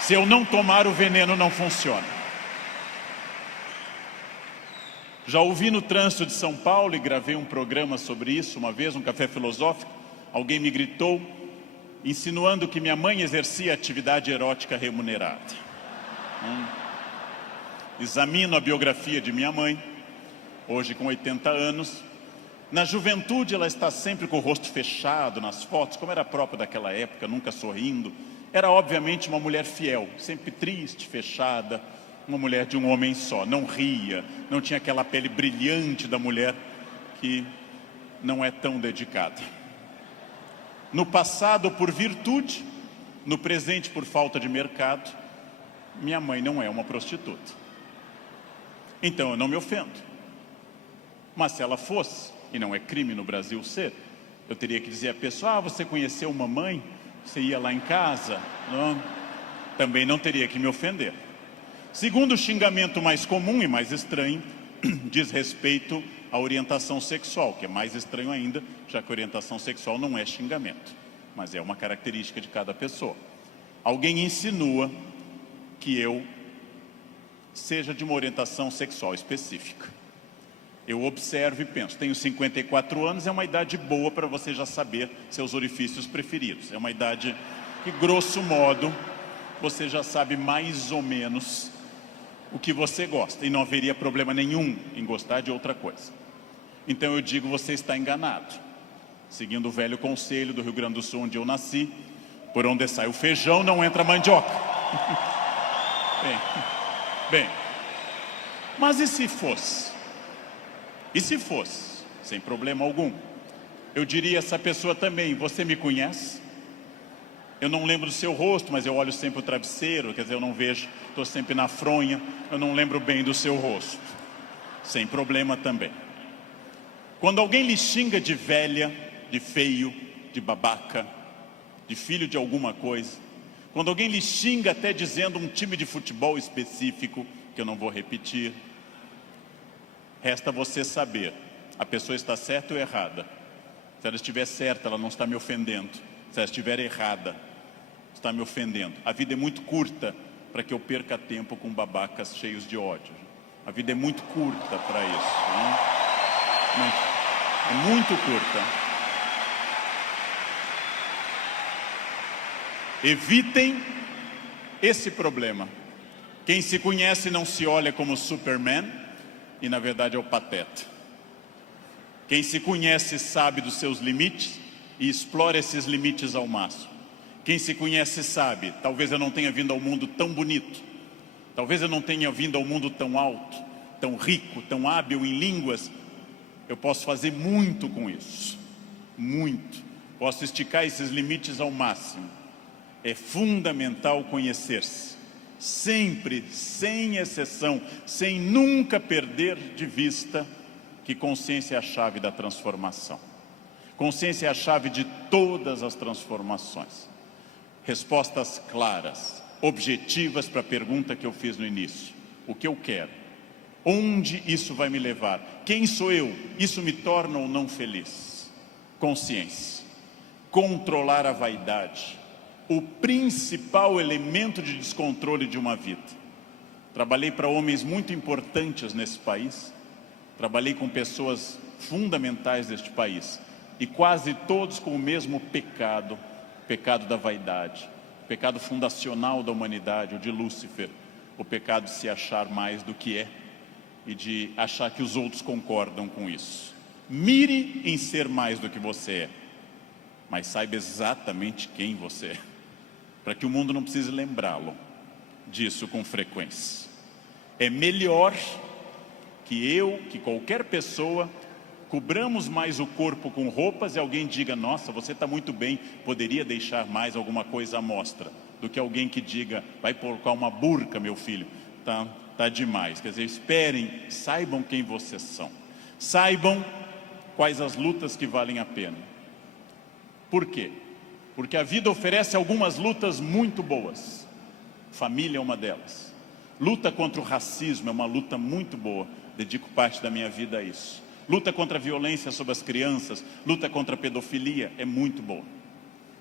se eu não tomar, o veneno não funciona. Já ouvi no trânsito de São Paulo e gravei um programa sobre isso uma vez, um café filosófico. Alguém me gritou, insinuando que minha mãe exercia atividade erótica remunerada. Examino a biografia de minha mãe, hoje com 80 anos. Na juventude ela está sempre com o rosto fechado nas fotos, como era próprio daquela época, nunca sorrindo. Era obviamente uma mulher fiel, sempre triste, fechada, uma mulher de um homem só. Não ria, não tinha aquela pele brilhante da mulher que não é tão dedicada. No passado por virtude, no presente por falta de mercado, minha mãe não é uma prostituta. Então eu não me ofendo. Mas se ela fosse, e não é crime no Brasil ser, eu teria que dizer à pessoa, você conheceu mamãe? Você ia lá em casa? Não. Também não teria que me ofender. Segundo xingamento mais comum e mais estranho, diz respeito à orientação sexual, que é mais estranho ainda, já que orientação sexual não é xingamento, mas é uma característica de cada pessoa. Alguém insinua que eu seja de uma orientação sexual específica. Eu observo e penso, tenho 54 anos, é uma idade boa para você já saber seus orifícios preferidos. É uma idade que, grosso modo, você já sabe mais ou menos o que você gosta. E não haveria problema nenhum em gostar de outra coisa. Então eu digo, você está enganado. Seguindo o velho conselho do Rio Grande do Sul, onde eu nasci, por onde sai o feijão, não entra mandioca. Bem, mas e se fosse? E se fosse, sem problema algum, eu diria a essa pessoa também, você me conhece? Eu não lembro do seu rosto, mas eu olho sempre o travesseiro, quer dizer, eu não vejo, estou sempre na fronha, eu não lembro bem do seu rosto. Sem problema também. Quando alguém lhe xinga de velha, de feio, de babaca, de filho de alguma coisa, quando alguém lhe xinga até dizendo um time de futebol específico, que eu não vou repetir, resta você saber, a pessoa está certa ou errada. Se ela estiver certa, ela não está me ofendendo. Se ela estiver errada, está me ofendendo. A vida é muito curta para que eu perca tempo com babacas cheios de ódio. A vida é muito curta para isso. É muito curta. Evitem esse problema. Quem se conhece não se olha como Superman, e na verdade é o pateta. Quem se conhece sabe dos seus limites e explora esses limites ao máximo. Quem se conhece sabe, talvez eu não tenha vindo ao mundo tão bonito, talvez eu não tenha vindo ao mundo tão alto, tão rico, tão hábil em línguas. Eu posso fazer muito com isso, muito. Posso esticar esses limites ao máximo. É fundamental conhecer-se. Sempre, sem exceção, sem nunca perder de vista que consciência é a chave da transformação. Consciência é a chave de todas as transformações. Respostas claras, objetivas para a pergunta que eu fiz no início. O que eu quero? Onde isso vai me levar? Quem sou eu? Isso me torna ou não feliz? Consciência. Controlar a vaidade. O principal elemento de descontrole de uma vida. Trabalhei para homens muito importantes nesse país, trabalhei com pessoas fundamentais deste país, e quase todos com o mesmo pecado, o pecado da vaidade, o pecado fundacional da humanidade, o de Lúcifer, o pecado de se achar mais do que é, e de achar que os outros concordam com isso. Mire em ser mais do que você é, mas saiba exatamente quem você é, para que o mundo não precise lembrá-lo disso com frequência. É melhor que qualquer pessoa, cobramos mais o corpo com roupas e alguém diga, nossa, você está muito bem, poderia deixar mais alguma coisa à mostra, do que alguém que diga, vai colocar uma burca, meu filho, tá demais. Quer dizer, esperem, saibam quem vocês são, saibam quais as lutas que valem a pena. Por quê? Porque a vida oferece algumas lutas muito boas. Família é uma delas. Luta contra o racismo é uma luta muito boa. dedico parte da minha vida a isso. Luta contra a violência sobre as crianças, luta contra a pedofilia, é muito boa.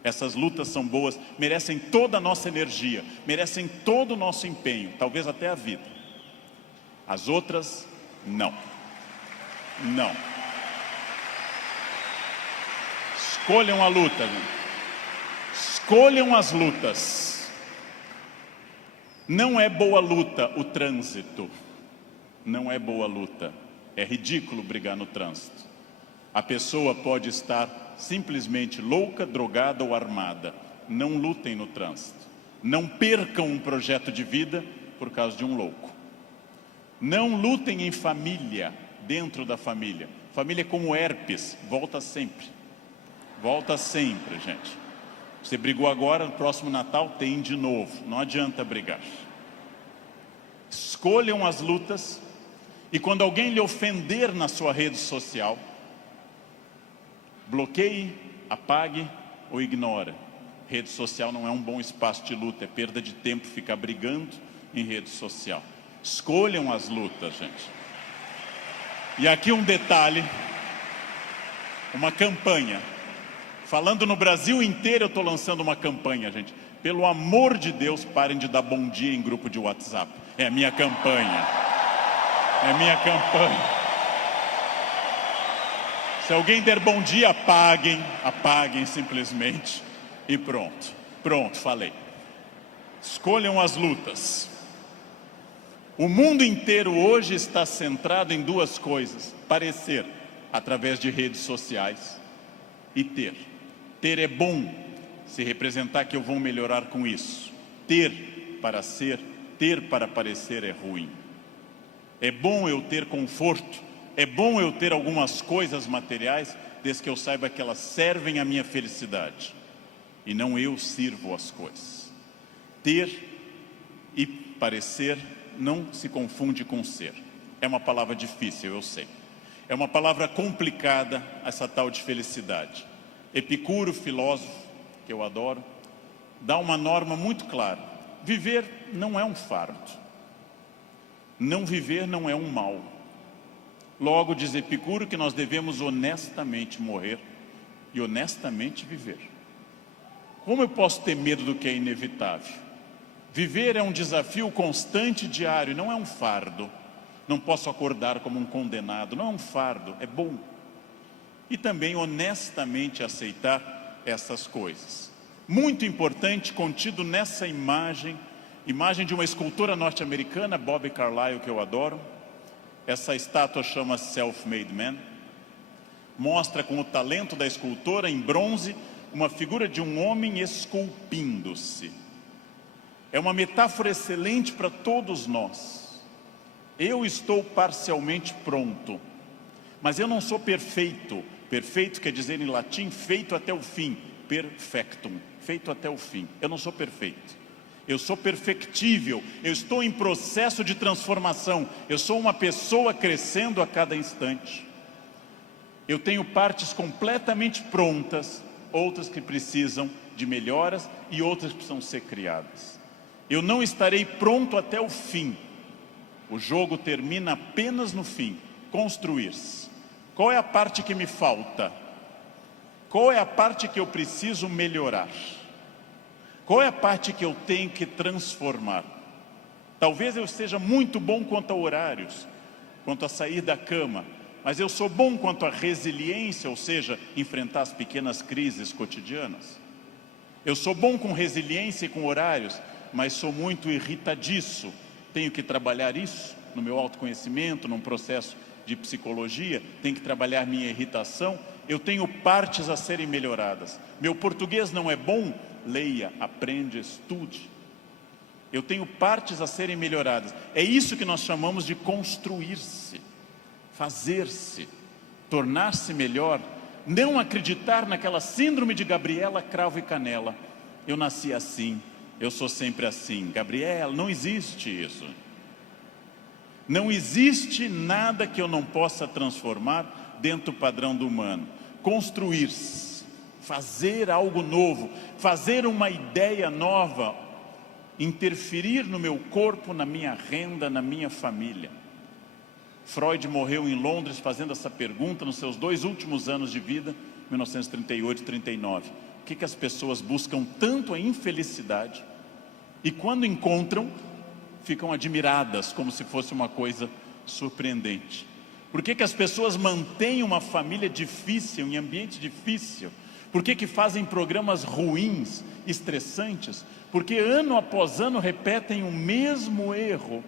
Essas lutas são boas, merecem toda a nossa energia, merecem todo o nosso empenho, talvez até a vida. As outras, não. Não. Escolham a luta, né? Escolham as lutas. Não é boa luta o trânsito. Não é boa luta. É ridículo brigar no trânsito. A pessoa pode estar simplesmente louca, drogada ou armada. Não lutem no trânsito. Não percam um projeto de vida por causa de um louco. Não lutem em família, dentro da família. Família é como herpes, volta sempre. Volta sempre, gente. Você brigou agora, no próximo Natal tem de novo. Não adianta brigar. Escolham as lutas. E quando alguém lhe ofender na sua rede social, bloqueie, apague ou ignore. Rede social não é um bom espaço de luta, é perda de tempo ficar brigando em rede social. Escolham as lutas, gente. E aqui um detalhe, uma campanha. Falando no Brasil inteiro, eu estou lançando uma campanha, gente. Pelo amor de Deus, parem de dar bom dia em grupo de WhatsApp. É a minha campanha. É minha campanha. Se alguém der bom dia, apaguem simplesmente e pronto. Pronto, falei. Escolham as lutas. O mundo inteiro hoje está centrado em duas coisas: parecer, através de redes sociais, e ter. Ter é bom, se representar que eu vou melhorar com isso. Ter para ser, ter para parecer é ruim. É bom eu ter conforto, é bom eu ter algumas coisas materiais, desde que eu saiba que elas servem à minha felicidade, e não eu sirvo as coisas. Ter e parecer não se confunde com ser. É uma palavra difícil, eu sei. É uma palavra complicada, essa tal de felicidade. Epicuro, filósofo, que eu adoro, dá uma norma muito clara. Viver não é um fardo. Não viver não é um mal. Logo, diz Epicuro que nós devemos honestamente morrer e honestamente viver. Como eu posso ter medo do que é inevitável? Viver é um desafio constante, diário, não é um fardo. Não posso acordar como um condenado, não é um fardo, é bom. E também honestamente aceitar essas coisas. Muito importante, contido nessa imagem de uma escultora norte-americana, Bobby Carlyle, que eu adoro. Essa estátua chama Self-Made Man. Mostra com o talento da escultora, em bronze, uma figura de um homem esculpindo-se. É uma metáfora excelente para todos nós. Eu estou parcialmente pronto, mas eu não sou perfeito. Perfeito quer dizer em latim, feito até o fim. Perfectum, feito até o fim. Eu não sou perfeito. Eu sou perfectível, eu estou em processo de transformação, eu sou uma pessoa crescendo a cada instante. Eu tenho partes completamente prontas, outras que precisam de melhoras e outras que precisam ser criadas. Eu não estarei pronto até o fim. O jogo termina apenas no fim, construir-se. Qual é a parte que me falta? Qual é a parte que eu preciso melhorar? Qual é a parte que eu tenho que transformar? Talvez eu seja muito bom quanto a horários, quanto a sair da cama, mas eu sou bom quanto a resiliência, ou seja, enfrentar as pequenas crises cotidianas. Eu sou bom com resiliência e com horários, mas sou muito irritadiço. Tenho que trabalhar isso no meu autoconhecimento, num processo de psicologia, tenho que trabalhar minha irritação. Eu tenho partes a serem melhoradas. Meu português não é bom? Leia, aprende, estude. Eu tenho partes a serem melhoradas. É isso que nós chamamos de construir-se, fazer-se, tornar-se melhor. Não acreditar naquela síndrome de Gabriela, cravo e canela. Eu nasci assim, eu sou sempre assim. Gabriela, não existe isso. Não existe nada que eu não possa transformar dentro do padrão do humano. Construir-se. Fazer algo novo, fazer uma ideia nova, interferir no meu corpo, na minha renda, na minha família. Freud morreu em Londres fazendo essa pergunta nos seus 2 últimos anos de vida, 1938 e 39. Por que as pessoas buscam tanto a infelicidade e quando encontram, ficam admiradas como se fosse uma coisa surpreendente? Por que as pessoas mantêm uma família difícil, em ambiente difícil? Por que fazem programas ruins, estressantes? Porque ano após ano repetem o mesmo erro.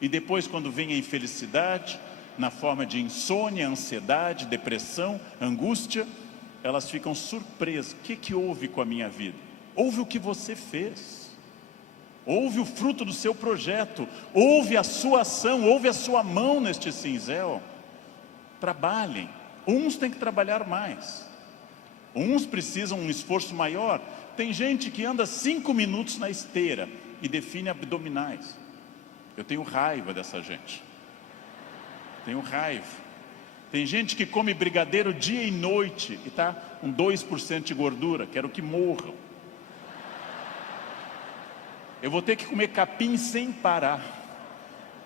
E depois, quando vem a infelicidade, na forma de insônia, ansiedade, depressão, angústia, elas ficam surpresas. O que houve com a minha vida? Houve o que você fez. Houve o fruto do seu projeto. Houve a sua ação, houve a sua mão neste cinzel. Trabalhem. Uns têm que trabalhar mais. Uns precisam um esforço maior. Tem gente que anda 5 minutos na esteira e define abdominais. Eu tenho raiva dessa gente. Tenho raiva. Tem gente que come brigadeiro dia e noite e está com 2% de gordura. Quero que morram. Eu vou ter que comer capim sem parar.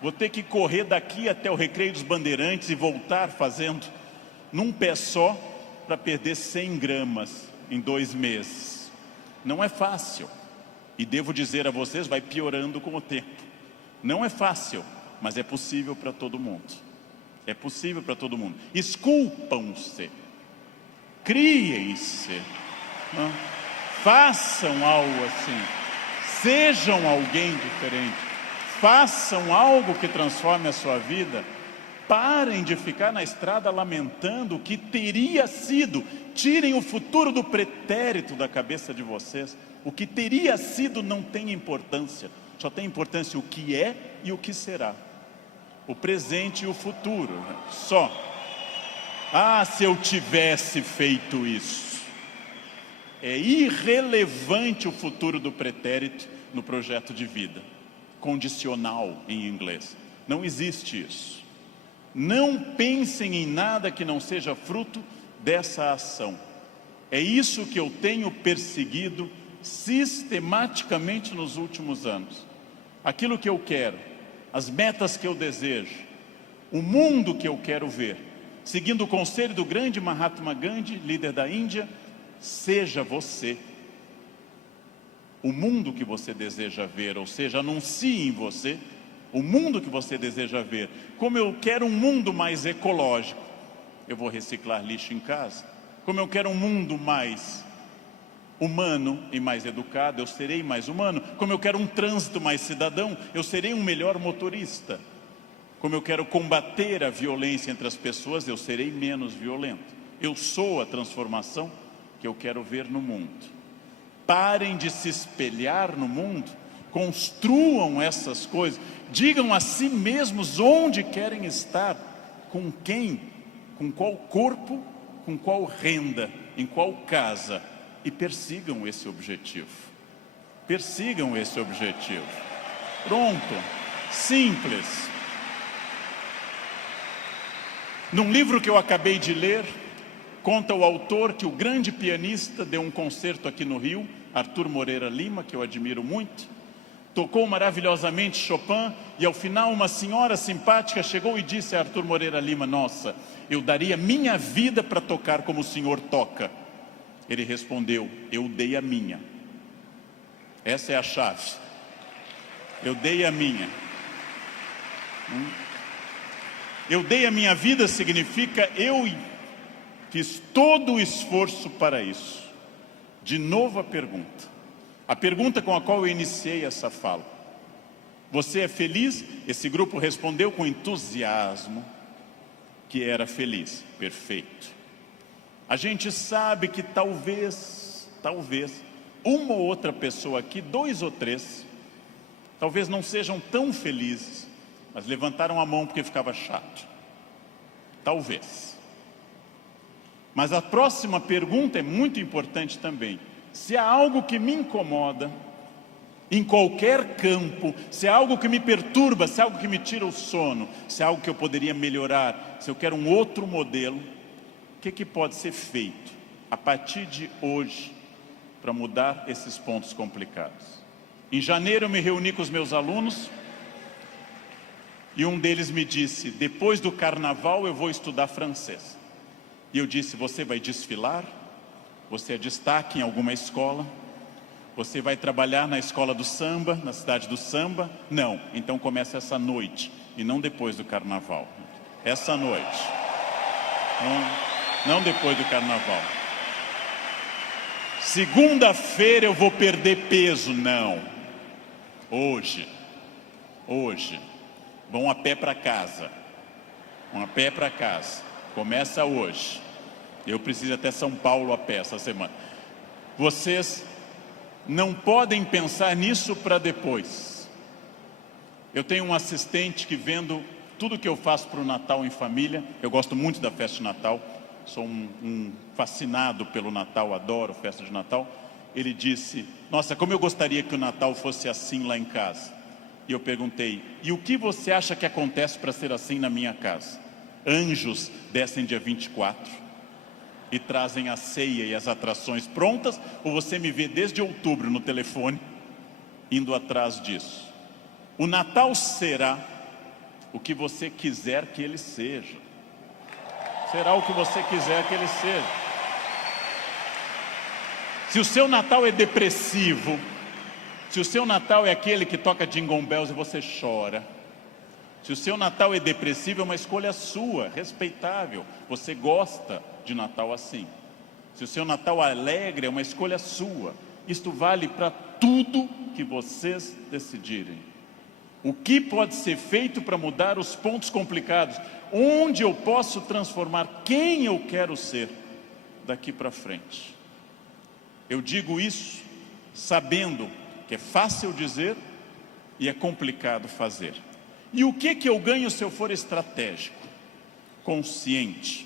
Vou ter que correr daqui até o Recreio dos Bandeirantes e voltar fazendo num pé só para perder 100 gramas em 2 meses. Não é fácil. E devo dizer a vocês, vai piorando com o tempo. Não é fácil, mas é possível para todo mundo. É possível para todo mundo. Esculpam-se. Criem-se. Façam algo assim. Sejam alguém diferente. Façam algo que transforme a sua vida. Parem de ficar na estrada lamentando o que teria sido. Tirem o futuro do pretérito da cabeça de vocês. O que teria sido não tem importância. Só tem importância o que é e o que será. O presente e o futuro. Só. Ah, se eu tivesse feito isso. É irrelevante o futuro do pretérito no projeto de vida. Condicional em inglês. Não existe isso. Não pensem em nada que não seja fruto dessa ação. É isso que eu tenho perseguido sistematicamente nos últimos anos. Aquilo que eu quero, as metas que eu desejo, o mundo que eu quero ver, seguindo o conselho do grande Mahatma Gandhi, líder da Índia, seja você o mundo que você deseja ver, ou seja, anuncie em você o mundo que você deseja ver. Como eu quero um mundo mais ecológico, eu vou reciclar lixo em casa. Como eu quero um mundo mais humano e mais educado, eu serei mais humano. Como eu quero um trânsito mais cidadão, eu serei um melhor motorista. Como eu quero combater a violência entre as pessoas, eu serei menos violento. Eu sou a transformação que eu quero ver no mundo. Parem de se espelhar no mundo, construam essas coisas, digam a si mesmos onde querem estar, com quem, com qual corpo, com qual renda, em qual casa, e persigam esse objetivo. Persigam esse objetivo. Pronto, simples. Num livro que eu acabei de ler, conta o autor que o grande pianista deu um concerto aqui no Rio, Arthur Moreira Lima, que eu admiro muito, tocou maravilhosamente Chopin, e ao final uma senhora simpática chegou e disse a Arthur Moreira Lima: nossa, eu daria minha vida para tocar como o senhor toca. Ele respondeu: eu dei a minha. Essa é a chave. Eu dei a minha. Eu dei a minha vida significa eu fiz todo o esforço para isso. De novo a pergunta com a qual eu iniciei essa fala. Você é feliz? Esse grupo respondeu com entusiasmo que era feliz. Perfeito. A gente sabe que talvez, uma ou outra pessoa aqui, 2 ou 3, talvez não sejam tão felizes, mas levantaram a mão porque ficava chato. Talvez. Mas a próxima pergunta é muito importante também. Se há algo que me incomoda, em qualquer campo, se há algo que me perturba, se há algo que me tira o sono, se há algo que eu poderia melhorar, se eu quero um outro modelo, o que pode ser feito a partir de hoje para mudar esses pontos complicados? Em janeiro eu me reuni com os meus alunos E um deles me disse: depois do carnaval eu vou estudar francês. E eu disse: você vai desfilar? Você é destaque em alguma escola? Você vai trabalhar na escola do samba, na cidade do samba? Não, então começa essa noite, e não depois do carnaval. Essa noite. Não depois do carnaval. Segunda-feira eu vou perder peso. Não. Hoje. Vão a pé para casa. Começa hoje. Eu preciso ir até São Paulo a pé essa semana. Vocês não podem pensar nisso para depois. Eu tenho um assistente que, vendo tudo que eu faço para o Natal em família, eu gosto muito da festa de Natal, sou um fascinado pelo Natal, adoro festa de Natal. Ele disse: nossa, como eu gostaria que o Natal fosse assim lá em casa. E eu perguntei: e o que você acha que acontece para ser assim na minha casa? Anjos descem dia 24 e trazem a ceia e as atrações prontas, ou você me vê desde outubro no telefone indo atrás disso? O Natal será o que você quiser que ele seja. Será o que você quiser que ele seja. Se o seu Natal é depressivo, se o seu Natal é aquele que toca Jingle Bells e você chora, se o seu Natal é depressivo, é uma escolha sua, respeitável. Você gosta de Natal assim. Se o seu Natal é alegre, é uma escolha sua. Isto vale para tudo que vocês decidirem. O que pode ser feito para mudar os pontos complicados? Onde eu posso transformar quem eu quero ser daqui para frente? Eu digo isso sabendo que é fácil dizer e é complicado fazer. E o que eu ganho se eu for estratégico, consciente?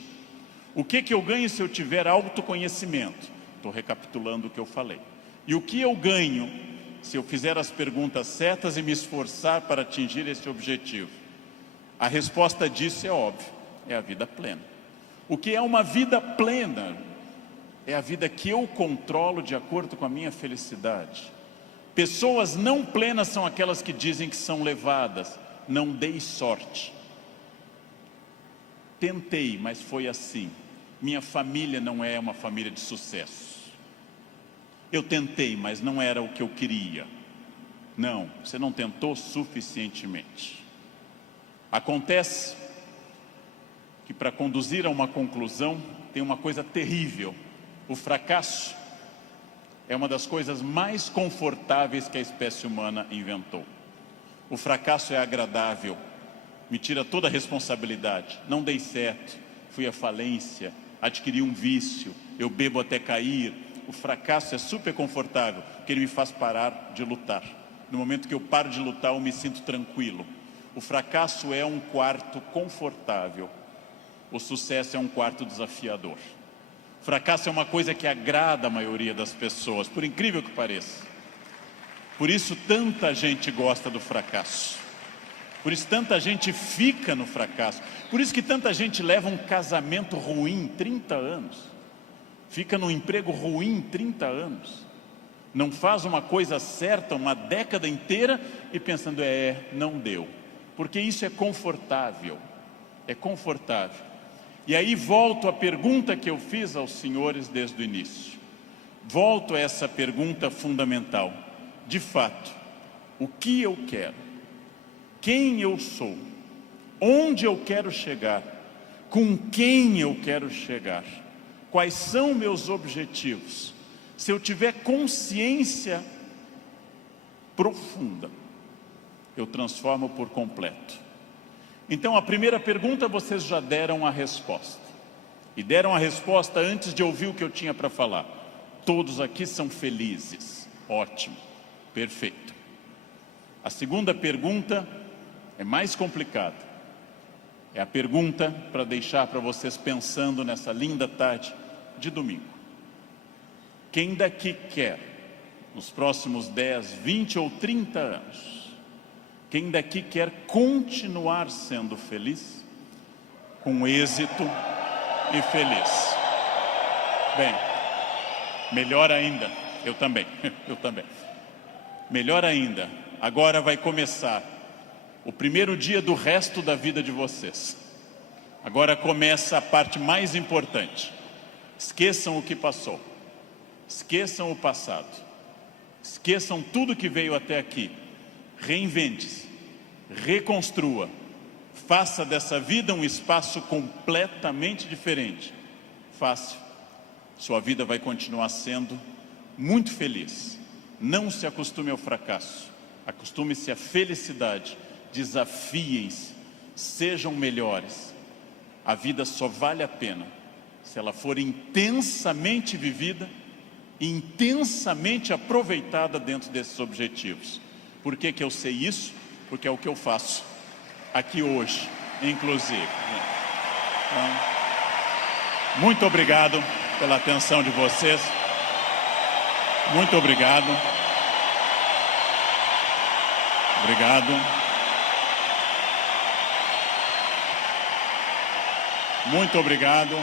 O que eu ganho se eu tiver autoconhecimento? Estou recapitulando o que eu falei. E o que eu ganho se eu fizer as perguntas certas e me esforçar para atingir esse objetivo? A resposta disso é óbvia, é a vida plena. O que é uma vida plena? É a vida que eu controlo de acordo com a minha felicidade. Pessoas não plenas são aquelas que dizem que são levadas. Não dei sorte. Tentei, mas foi assim. Minha família não é uma família de sucesso. Eu tentei, mas não era o que eu queria. Não, você não tentou suficientemente. Acontece que, para conduzir a uma conclusão, tem uma coisa terrível. O fracasso é uma das coisas mais confortáveis que a espécie humana inventou. O fracasso é agradável, me tira toda a responsabilidade. Não dei certo, fui à falência, adquiri um vício, eu bebo até cair. O fracasso é super confortável, porque ele me faz parar de lutar. No momento que eu paro de lutar, eu me sinto tranquilo. O fracasso é um quarto confortável, o sucesso é um quarto desafiador. O fracasso é uma coisa que agrada a maioria das pessoas, por incrível que pareça. Por isso tanta gente gosta do fracasso. Por isso tanta gente fica no fracasso. Por isso que tanta gente leva um casamento ruim 30 anos. Fica num emprego ruim 30 anos. Não faz uma coisa certa uma década inteira e pensando, não deu. Porque isso é confortável. É confortável. E aí volto à pergunta que eu fiz aos senhores desde o início. Volto a essa pergunta fundamental. De fato, o que eu quero? Quem eu sou? Onde eu quero chegar? Com quem eu quero chegar? Quais são meus objetivos? Se eu tiver consciência profunda, eu transformo por completo. Então, a primeira pergunta vocês já deram a resposta. E deram a resposta antes de ouvir o que eu tinha para falar. Todos aqui são felizes. Ótimo. Perfeito. A segunda pergunta é mais complicada. É a pergunta para deixar para vocês pensando nessa linda tarde de domingo. Quem daqui quer, nos próximos 10, 20 ou 30 anos, quem daqui quer continuar sendo feliz, com êxito e feliz? Bem, melhor ainda, eu também. Melhor ainda, agora vai começar o primeiro dia do resto da vida de vocês. Agora começa a parte mais importante. Esqueçam o que passou. Esqueçam o passado. Esqueçam tudo que veio até aqui. Reinvente-se. Reconstrua. Faça dessa vida um espaço completamente diferente. Fácil. Sua vida vai continuar sendo muito feliz. Não se acostume ao fracasso. Acostume-se à felicidade. Desafiem-se. Sejam melhores. A vida só vale a pena se ela for intensamente vivida, intensamente aproveitada dentro desses objetivos. Por que que eu sei isso? Porque é o que eu faço aqui hoje, inclusive. Então, muito obrigado pela atenção de vocês. Muito obrigado. Obrigado. Muito obrigado.